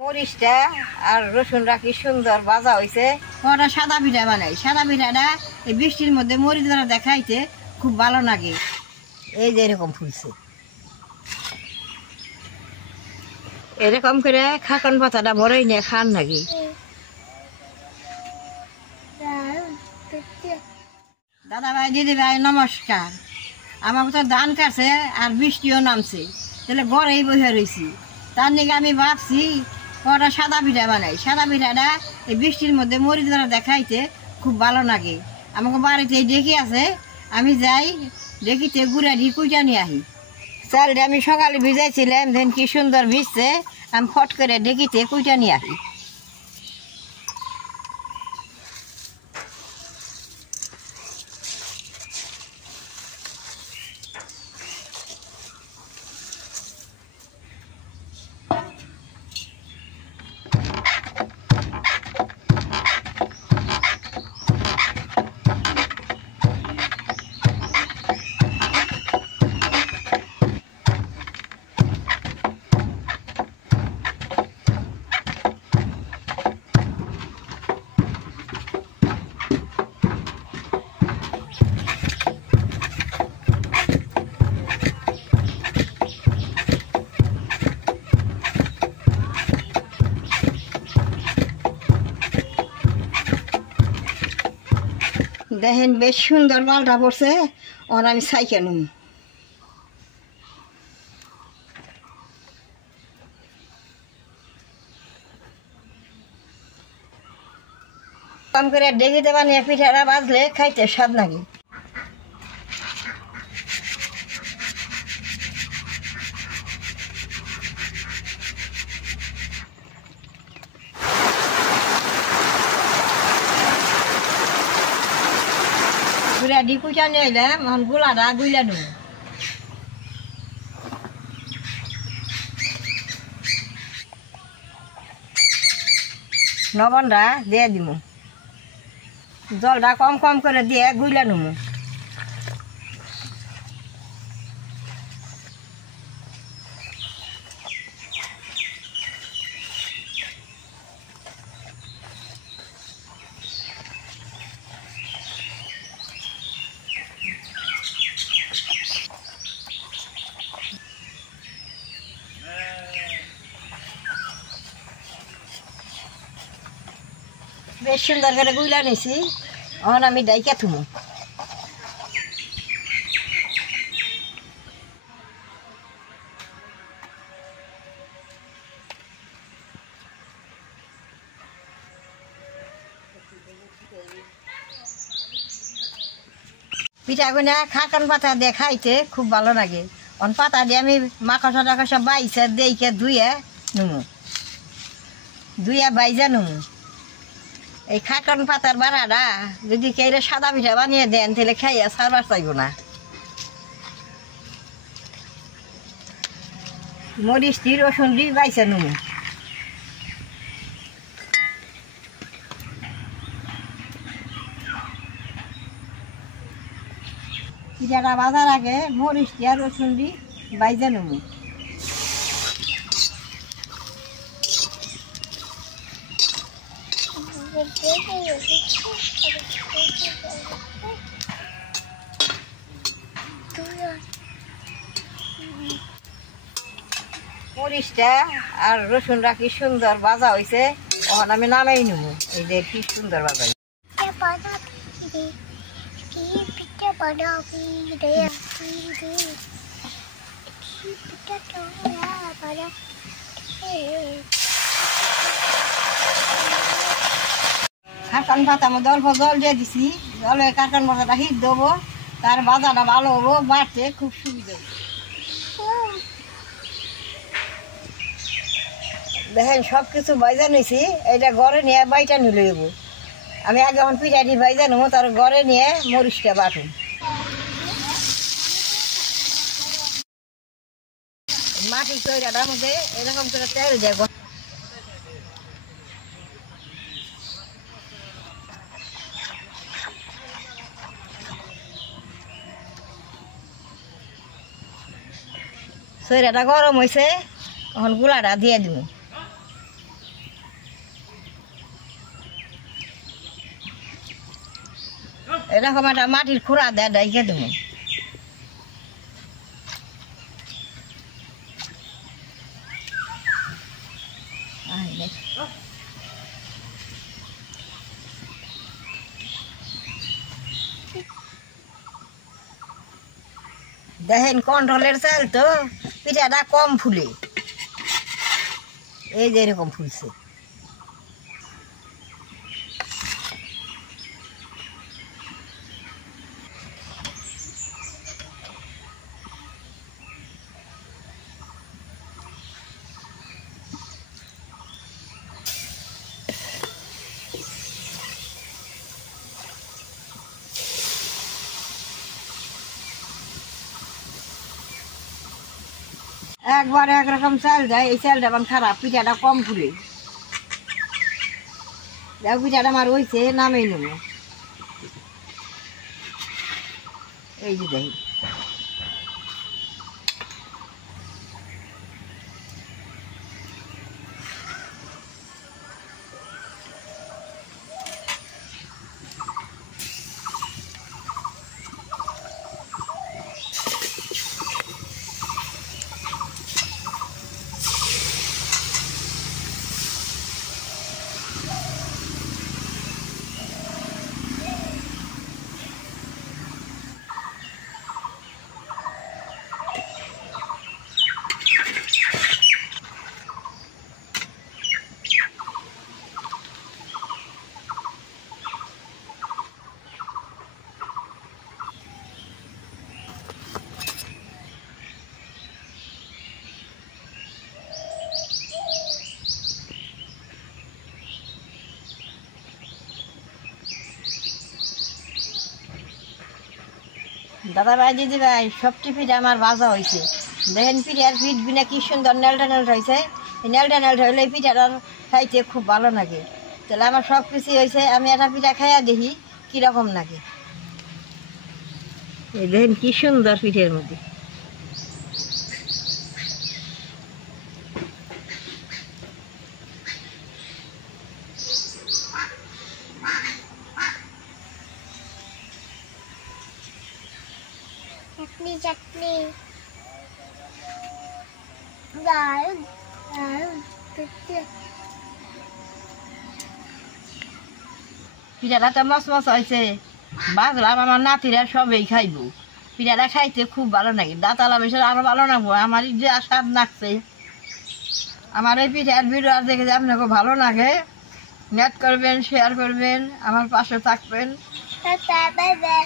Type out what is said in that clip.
মরিচটা আর রসুনটা কি সুন্দর ভাজা হয়েছে। ওটা সাদা পিঠা বানাই। সাদা পিঠাটা এই বৃষ্টির মধ্যে মরিচ দ্বারা দেখাইতে খুব ভালো লাগে। এই যে এরকম ফুলছে, এরকম করে খাকন পাতাটা বড়ই নিয়ে খান নাকি। দাদা ভাই, দিদি ভাই, নমস্কার। আমাকে তো ধান কাটছে আর বৃষ্টিও নামছে, তাহলে ঘরেই বসে রয়েছি। তার নাকি আমি ভাবছি ওটা সাদা পিঠা বানাই। সাদা পিঠাটা এই বৃষ্টির মধ্যে মরিচ দ্বারা দেখাইতে খুব ভালো লাগে। আমাকে বাড়িতে ডেকে আছে, আমি যাই ডেকিতে গুড়া দিয়ে কুইটা নিয়ে আসি। চালটা আমি সকালে ভিজাইছিলাম, দেন কি সুন্দর ভিজছে, আমি ফট করে ডেকিতে কুইটা নিয়ে আসি। দেখেন বেশ সুন্দর মালটা পড়ছে, ওর আমি সাইকে নিব। কম করে ডেকিতে বানিয়ে পিঠাটা বাজলে খাইতে স্বাদ লাগে। গুড়া দি কুচা নিয়ে এলাম, এখন গুলাটা গুইলা নেব। লবণটা দিয়ে দিব, জলটা কম কম করে দিয়ে গুইলা নেব। বেশ সুন্দর করে গুইলা নিছি, এখন আমি ডাইকা থুমু। পিঠাগুনা খাকন পাতা দিয়ে খাইতে খুব ভালো লাগে। অন পাতা দিয়ে আমি মাখসা টাখসা বাইসা দিয়ে ধুয়ে নুমু, ধুয়ে বাইজা নুমু। এই খাকন পাতার বাড়াটা যদি কেউ সাদা পিঠা বানিয়ে দেন তাহলে খাইয়া সারবার চাইব না। মরিচ দি রসুন দি বাইসা নুমু। পিঠাটা বাজার আগে মরিচ দিয়া রসুন দি বাইজা নুমু। মরিচটা আর রসুনটা কি সুন্দর ভাজা হয়েছে, এখন আমি নামাই নেব। এই যে কি সুন্দর ভাজা। কাঁকন পাতার মধ্যে অল্প জল দিয়ে দিছি, জলে কাঁকন পাতাটা হিট দেবো, তার বাজাটা ভালো হবো, বাড়তে খুব সুবিধা হবে। দেখেন সব কিছু বাইজা নিছি, এটা ঘরে নিয়ে বাইটা নিলে যাবো। আমি আগে এখন পিঠা দিয়ে বাইজা নেবো, তার ঘরে নিয়ে মরিচটা বাটুন। মাটি তৈরাটার মধ্যে এরকম করে তেল দেবো। সৈরাটা গরম হয়েছে, এখন গুলাটা দিয়ে দিব। এরকম একটা মাটির খুঁড়া দেয় ডাইকে দেবো। দেখেন কন্ট্রোলের চাল তো পিঠাটা কম ফুলে, এই যে এরকম ফুলছে। একবার একরকম চাল দেয়, এই চালটা আমার খারাপ, পিঠাটা কম ফুলে। দেখ পিঠাটা আমার হয়েছে, নামেই নেব। এই যে দেখি দাদা ভাই, দিদি ভাই, সবটি পিঠা আমার ভাজা হয়েছে। দেখেন পিঠার পিঠ বিনা কি সুন্দর নেলটা নেলটা হয়েছে। নেলটা নেলটা হলে এই পিঠাটার খাইতে খুব ভালো লাগে। তাহলে আমার সব কিছুই হয়েছে, আমি একটা পিঠা খাইয়া দেখি কীরকম লাগে। এই দেখেন কি সুন্দর পিঠের মধ্যে। चटनी चटनी दाल दाल পিঠাটা তো মচ মচ হয়েছে, বাজলাম, আমার নাতিরা সবেই খাইব। পিঠাটা খাইতে খুব ভালো লাগে, দাঁতালা বেশি আরো ভালো লাগবো। আমার যে স্বাদ লাগছে, আমার এই পিঠার ভিডিও আর দেখে যে আপনাকে ভালো লাগে, নেট করবেন, শেয়ার করবেন, আমার পাশে থাকবেন। Bye bye.